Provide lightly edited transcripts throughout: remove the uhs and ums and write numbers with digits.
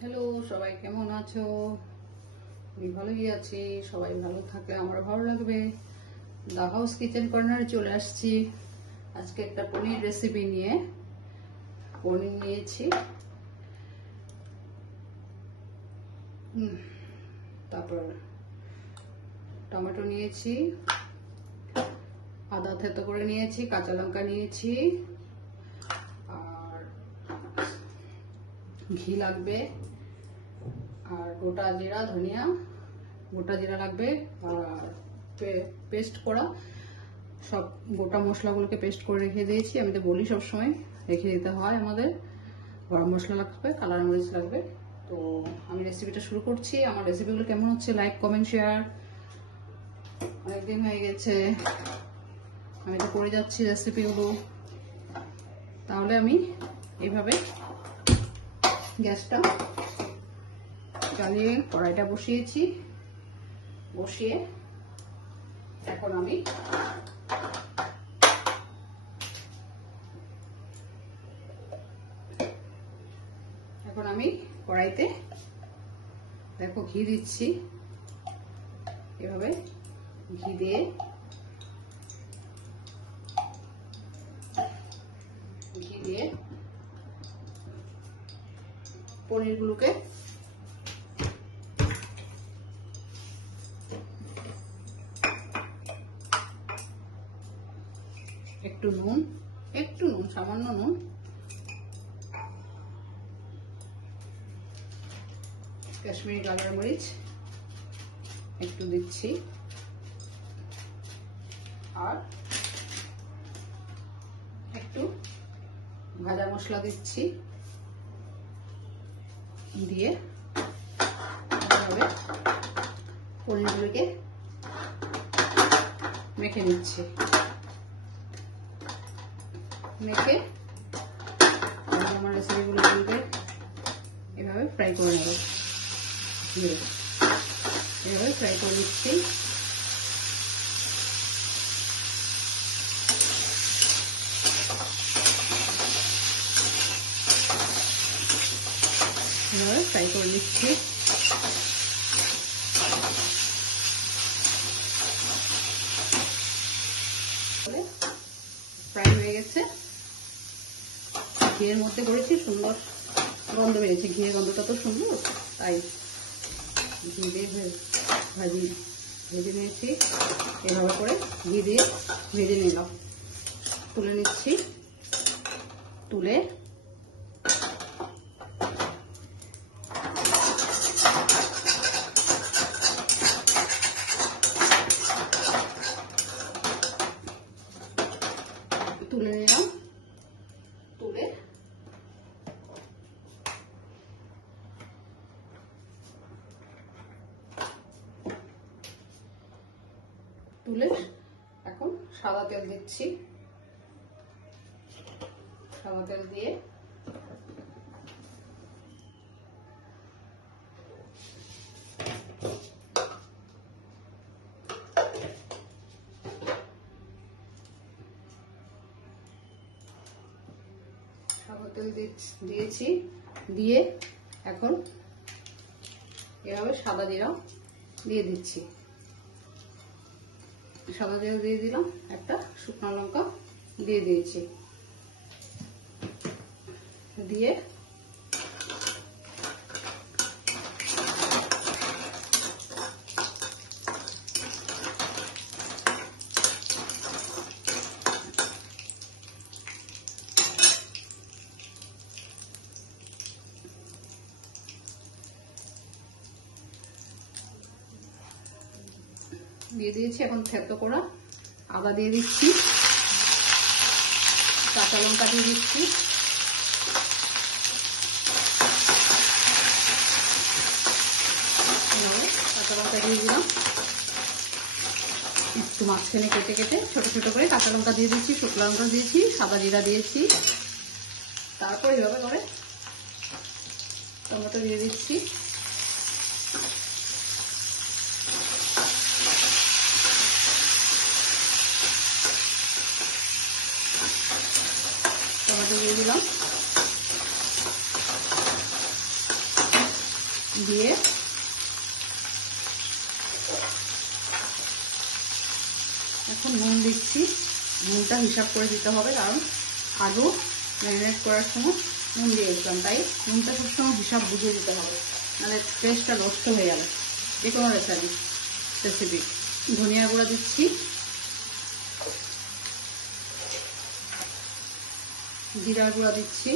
Hello সবাই, কেমন আছো? আমি ভালোই আছি। সবাই ভালো থাকলে আমার ভালো লাগবে। দা হাউস কিচেন কর্নারে চলে আসছি আজকে একটা পনির রেসিপি নিয়ে। পনির নিয়েছি, তারপর টমেটো নিয়েছি, আদা থেতো করে নিয়েছি, কাঁচা লঙ্কা নিয়েছি, আর ঘি লাগবে, আর গোটা জিরা ধনিয়া, গোটা জিরা লাগবে, আর পেস্ট করা সব গোটা মশলাগুলোকে পেস্ট করে রেখে দিয়েছি। আমি তো বলি সবসময় রেখে দিতে হয়। আমাদের গরম মশলা লাগবে, কালার মরিচ লাগবে। তো আমি রেসিপিটা শুরু করছি। আমার রেসিপিগুলো কেমন হচ্ছে লাইক কমেন্ট শেয়ার। অনেকদিন হয়ে গেছে আমি তো করে যাচ্ছি রেসিপিগুলো। তাহলে আমি এইভাবে গ্যাসটা জ্বালিয়ে কড়াইটা বসিয়েছি। বসিয়ে এখন আমি কড়াইতে দেখো ঘি দিচ্ছি। এভাবে ঘি দিয়ে পনিরগুলোকে একটু নুন, সামান্য নুন, কাশ্মীরি কালার মরিচ একটু দিচ্ছি, আর একটু ভাজা মশলা দিচ্ছি। দিয়ে এভাবে পনিরগুলোকে মেখে নিচ্ছি। মেখে আমার রেসিপিগুলোকে এভাবে ফ্রাই করে নেব। এভাবে ফ্রাই করে নিচ্ছি। এভাবে ফ্রাই করে নিচ্ছি। ফ্রাই হয়ে গেছে। ঘিয়ের মধ্যে করেছি, সুন্দর গন্ধ বেরিয়েছে। ঘিয়ের গন্ধটা তো সুন্দর, তাই ঘি দিয়ে ভেজে নিয়েছি। এভাবে করে ঘি দিয়ে ভেজে নিলাম। তুলে নিচ্ছি। তুলে নিলাম। তুলে এখন সাদা তেল দিচ্ছি। সাদা তেল দিয়ে দিয়েছি। দিয়ে এখন এভাবে সাদা জিরা দিয়ে দিচ্ছি। সাদা জিরা দিয়ে দিলাম, একটা শুকনো লঙ্কা দিয়ে দিয়েছি। দিয়ে দিয়েছি। এখন থেতো করা আদা দিয়ে দিচ্ছি, কাঁচা লঙ্কা দিয়ে দিচ্ছি, কাঁচা লঙ্কা দিয়ে দিলাম। একটু মাঝখানে কেটে কেটে ছোট ছোট করে কাঁচা লঙ্কা দিয়ে দিচ্ছি, শুকনো লঙ্কা দিয়েছি, সাদা জিরা দিয়েছি। তারপর এইভাবে করে টমেটো দিয়ে দিচ্ছি। টমেটো দিয়ে দিলাম। দিয়ে এখন নুন দিচ্ছি। নুনটা হিসাব করে দিতে হবে, কারণ আলু ম্যারিনেট করার সময় নুন দিয়েছিলাম, তাই নুনটা সবসময় হিসাব বুঝিয়ে দিতে হবে, মানে টেস্টটা নষ্ট হয়ে যাবে যে কোনো রেসিপি। ধনিয়া গুঁড়া দিচ্ছি, জিরা গুঁড়া দিচ্ছি,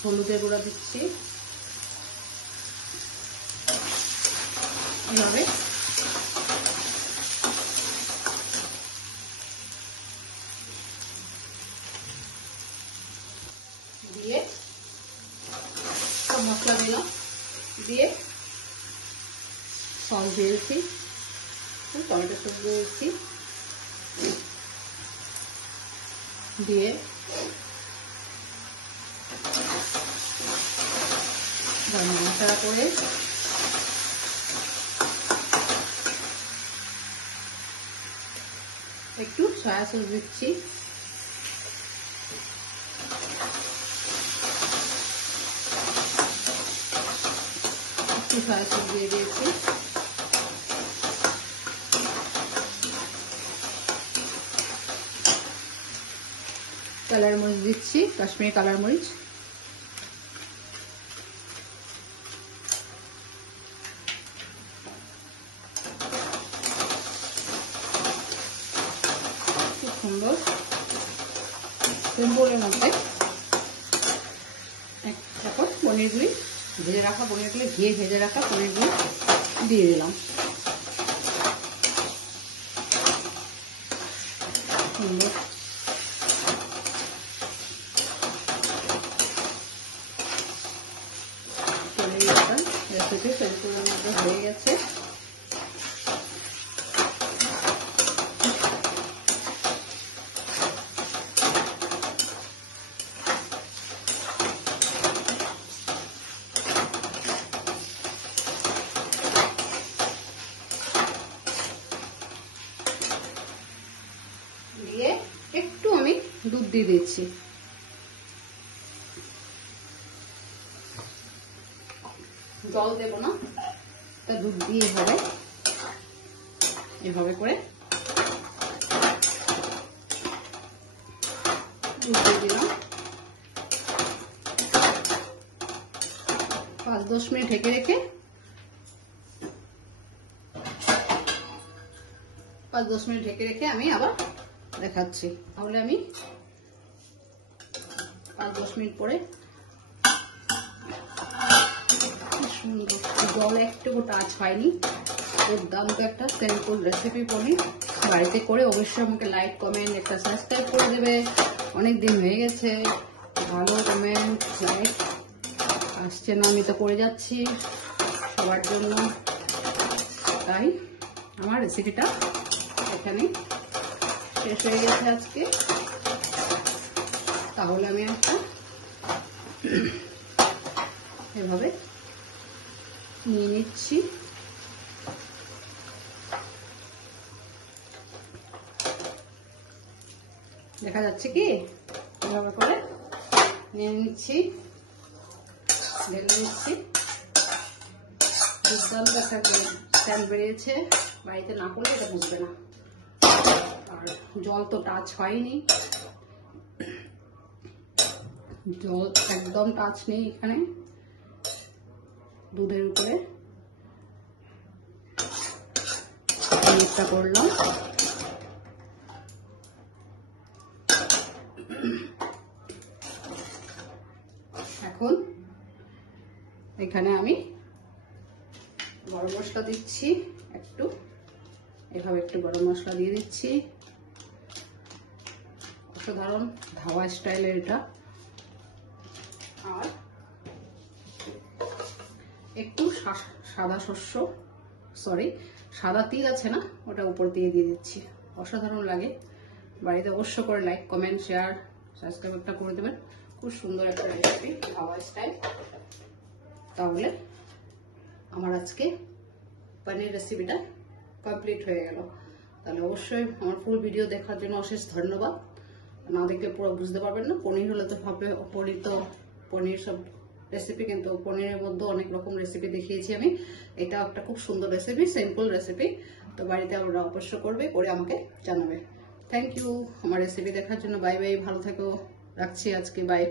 হলুদের গুঁড়া দিচ্ছি। এইভাবে দিয়ে সব মশলা দিলাম, দিয়ে সস দিয়েছি, টমেটো সস দিয়েছি, দিয়ে নাড়াচাড়া করে একটু সয়া সস দিচ্ছি, একটু সয়া সস দিয়ে দিয়েছি, কালার মরিচ দিচ্ছি, কাশ্মীরি কালার মরিচ, খুব সুন্দর সিম্পলের মধ্যে। এখন পনিরগুলি ভেজে রাখা পনিরগুলি, ঘিয়ে ভেজে রাখা পনিরগুলি দিয়ে দিলাম। সুন্দর রেসিপি সম্পূর্ণ মধ্যে হয়ে গেছে। দিয়ে একটু আমি দুধ দিয়ে দিচ্ছি, জল দেব না, তা দুধ দিয়ে হবে। এভাবে করে দুধ দিয়ে দিলাম। 5-10 মিনিট ঢেকে রেখে 5-10 মিনিট ঢেকে রেখে আমি আবার দেখাচ্ছি। তাহলে আমি 5-10 মিনিট পরে সুন্দর, জল একটুকু টাচ হয়নি, দুর্দান্ত একটা সিম্পল রেসিপি পনির বাড়িতে করে অবশ্যই আমাকে লাইক কমেন্ট একটা সাবস্ক্রাইব করে দেবে। অনেক দিন হয়ে গেছে, ভালো কমেন্ট লাইক আসছে না, আমি তো করে যাচ্ছি সবার জন্য। তাই আমার রেসিপিটা এখানে শেষ হয়ে গেছে আজকে। তাহলে আমি একটা এভাবে নিয়ে নিচ্ছি, দেখা যাচ্ছে কি, এভাবে করে নিয়ে নিচ্ছি, ঢেলে নিচ্ছি। দুর্দান্ত একটা স্ট্যান্ড বেরিয়েছে, বাড়িতে না করলে এটা বুঝবে না। আর জল তো টাচ হয়নি, জল একদম টাচ নেই এখানে, দুধের উপরে পনিরটা করলাম। এখন এখানে আমি গরম মশলা দিচ্ছি, একটু এভাবে একটু গরম মশলা দিয়ে দিচ্ছি। অসাধারণ ধাবা স্টাইলের এটা। আর একটু সাদা তিল আছে না, ওটা উপর দিয়ে দিচ্ছি। অসাধারণ লাগে, বাড়িতে অবশ্য করে লাইক কমেন্ট শেয়ার সাবস্ক্রাইব একটা করে দেবেন। খুব সুন্দর একটা রেসিপি ধাবা স্টাইল। তাহলে আমার আজকে পনির রেসিপিটা কমপ্লিট হয়ে গেল। তাহলে অবশ্যই আমার ফুল ভিডিও দেখার জন্য অশেষ ধন্যবাদ। না দেখলে পুরো বুঝতে পারবেন না, পনির হলে তো ভাবে পনির তো পনির সব রেসিপি, কিন্তু পনিরের মধ্যে অনেক রকম রেসিপি দেখিয়েছি আমি। এটাও একটা খুব সুন্দর রেসিপি, সিম্পল রেসিপি। তো বাড়িতে আমরা অবশ্য করবে, করে আমাকে জানাবে। থ্যাংক ইউ আমার রেসিপি দেখার জন্য। বাই বাই, ভালো থেকো, রাখছি আজকে, বাই।